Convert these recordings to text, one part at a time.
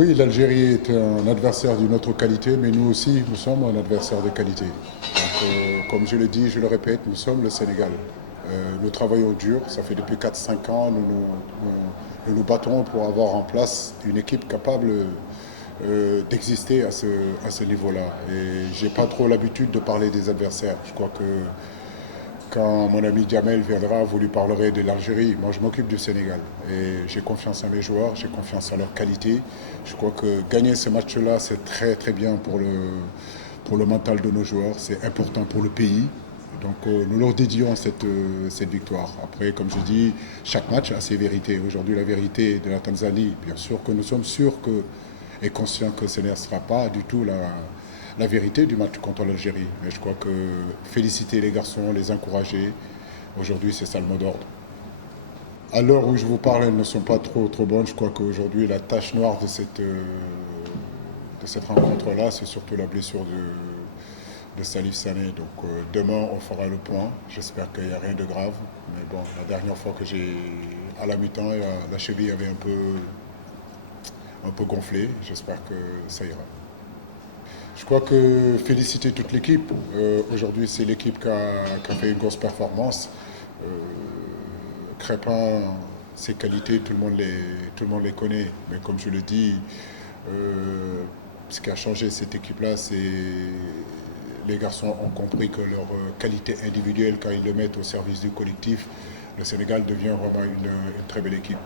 Oui, l'Algérie est un adversaire d'une autre qualité, mais nous aussi, nous sommes un adversaire de qualité. Comme je le dis, je le répète, nous sommes le Sénégal. Nous travaillons dur, ça fait depuis 4 5 ans, nous nous battons pour avoir en place une équipe capable d'exister à ce niveau-là. Et j'ai pas trop l'habitude de parler des adversaires. Je crois que quand mon ami Jamel viendra, vous lui parlerez de l'Algérie. Moi, je m'occupe du Sénégal. Et j'ai confiance en mes joueurs, j'ai confiance en leur qualité. Je crois que gagner ce match-là, c'est très très bien pour le mental de nos joueurs. C'est important pour le pays. Donc nous leur dédions cette victoire. Après, comme je dis, chaque match a ses vérités. Aujourd'hui, la vérité de la Tanzanie, bien sûr que nous sommes sûrs que, et conscients que ce ne sera pas du tout la vérité du match contre l'Algérie. Mais je crois que féliciter les garçons, les encourager, aujourd'hui c'est ça le mot d'ordre. À l'heure où je vous parle, elles ne sont pas trop bonnes. Je crois qu'aujourd'hui la tache noire de cette rencontre-là, c'est surtout la blessure de Salif Sané. Donc demain on fera le point. J'espère qu'il n'y a rien de grave. Mais bon, la dernière fois que j'ai à la mi-temps, la cheville avait un peu gonflé. J'espère que ça ira. Je crois que féliciter toute l'équipe. Aujourd'hui, c'est l'équipe qui a fait une grosse performance. Euh, Crépin, ses qualités, tout le monde les connaît. Mais comme je le dis, euh, ce qui a changé cette équipe-là, c'est les garçons ont compris que leur qualité individuelle, quand ils le mettent au service du collectif, le Sénégal devient vraiment une très belle équipe.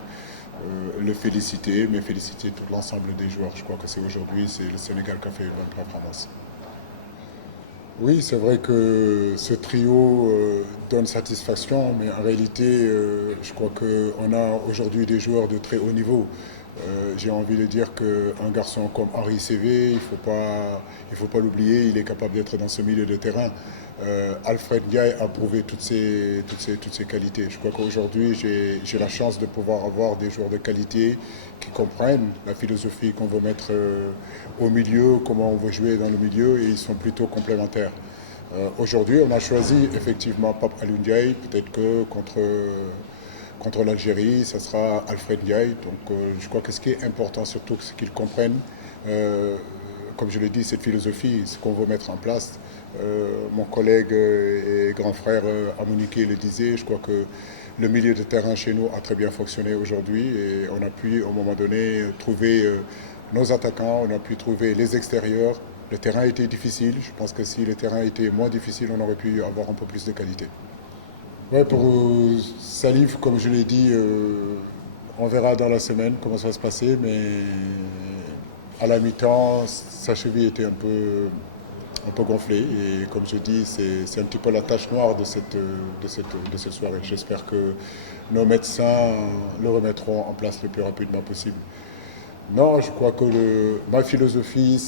Le féliciter, mais féliciter tout l'ensemble des joueurs. Je crois que c'est aujourd'hui, c'est le Sénégal qui a fait une bonne performance. Oui, c'est vrai que ce trio donne satisfaction, mais en réalité, je crois qu'on a aujourd'hui des joueurs de très haut niveau. J'ai envie de dire qu'un garçon comme Henri CV, il faut pas l'oublier, il est capable d'être dans ce milieu de terrain. Alfred Ndiaye a prouvé toutes ses qualités. Je crois qu'aujourd'hui, j'ai la chance de pouvoir avoir des joueurs de qualité qui comprennent la philosophie qu'on veut mettre au milieu, comment on veut jouer dans le milieu, et ils sont plutôt complémentaires. Aujourd'hui, on a choisi effectivement Pape Alioune Ndiaye, peut-être que contre l'Algérie, ça sera Alfred Ndiaye. Donc je crois que ce qui est important surtout, c'est qu'ils comprennent, comme je l'ai dit, cette philosophie, ce qu'on veut mettre en place. Mon collègue et grand frère Amouniki le disait, je crois que le milieu de terrain chez nous a très bien fonctionné aujourd'hui et on a pu, au moment donné, trouver nos attaquants, on a pu trouver les extérieurs. Le terrain était difficile. Je pense que si le terrain était moins difficile, on aurait pu avoir un peu plus de qualité. Ouais, pour Salif, comme je l'ai dit, on verra dans la semaine comment ça va se passer, mais à la mi-temps, sa cheville était un peu gonflée. Et comme je dis, c'est un petit peu la tache noire de cette soirée. J'espère que nos médecins le remettront en place le plus rapidement possible. Non, je crois que ma philosophie,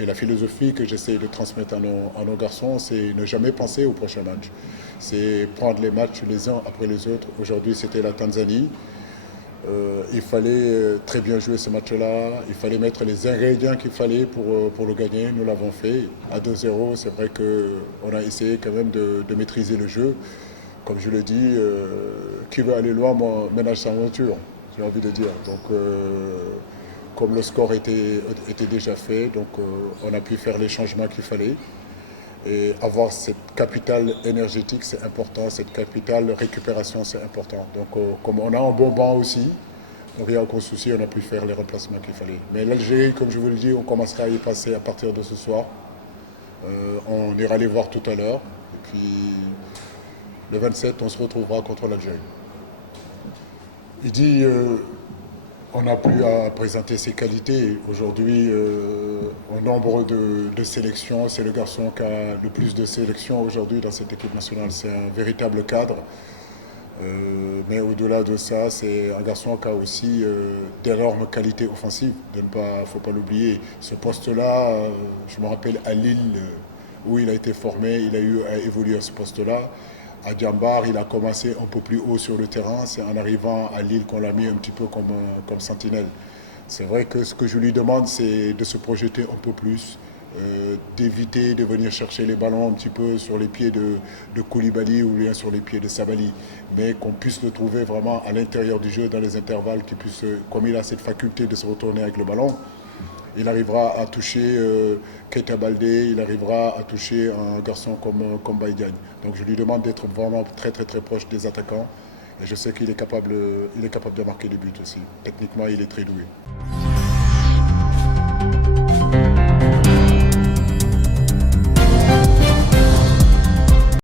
et la philosophie que j'essaie de transmettre à nos garçons, c'est ne jamais penser au prochain match. C'est prendre les matchs les uns après les autres. Aujourd'hui, c'était la Tanzanie. Il fallait très bien jouer ce match-là. Il fallait mettre les ingrédients qu'il fallait pour le gagner. Nous l'avons fait. À 2-0, c'est vrai qu'on a essayé quand même de maîtriser le jeu. Comme je le dis, qui veut aller loin, ménage sa voiture, j'ai envie de dire. Donc, comme le score était déjà fait, donc on a pu faire les changements qu'il fallait. Et avoir cette capitale énergétique, c'est important. Cette capitale récupération, c'est important. Donc, comme on a un bon banc aussi, donc il n'y a aucun souci, on a pu faire les remplacements qu'il fallait. Mais l'Algérie, comme je vous le dis, on commencera à y passer à partir de ce soir. On ira les voir tout à l'heure. Et puis, le 27, on se retrouvera contre l'Algérie. Il dit, on n'a plus à présenter ses qualités. Aujourd'hui, au nombre de sélections, c'est le garçon qui a le plus de sélections aujourd'hui dans cette équipe nationale. C'est un véritable cadre. Mais au-delà de ça, c'est un garçon qui a aussi d'énormes qualités offensives. Il ne faut pas l'oublier. Ce poste-là, je me rappelle à Lille, où il a été formé, il a eu à évoluer à ce poste-là. À Djambar, il a commencé un peu plus haut sur le terrain. C'est en arrivant à Lille qu'on l'a mis un petit peu comme sentinelle. C'est vrai que ce que je lui demande, c'est de se projeter un peu plus d'éviter de venir chercher les ballons un petit peu sur les pieds de Koulibaly ou bien sur les pieds de Sabali, mais qu'on puisse le trouver vraiment à l'intérieur du jeu, dans les intervalles, qu'il puisse, comme il a cette faculté de se retourner avec le ballon, il arrivera à toucher Keita Baldé, il arrivera à toucher un garçon comme Baïdiagne. Donc je lui demande d'être vraiment très très très proche des attaquants et je sais qu'il est capable de marquer des buts aussi. Techniquement, il est très doué.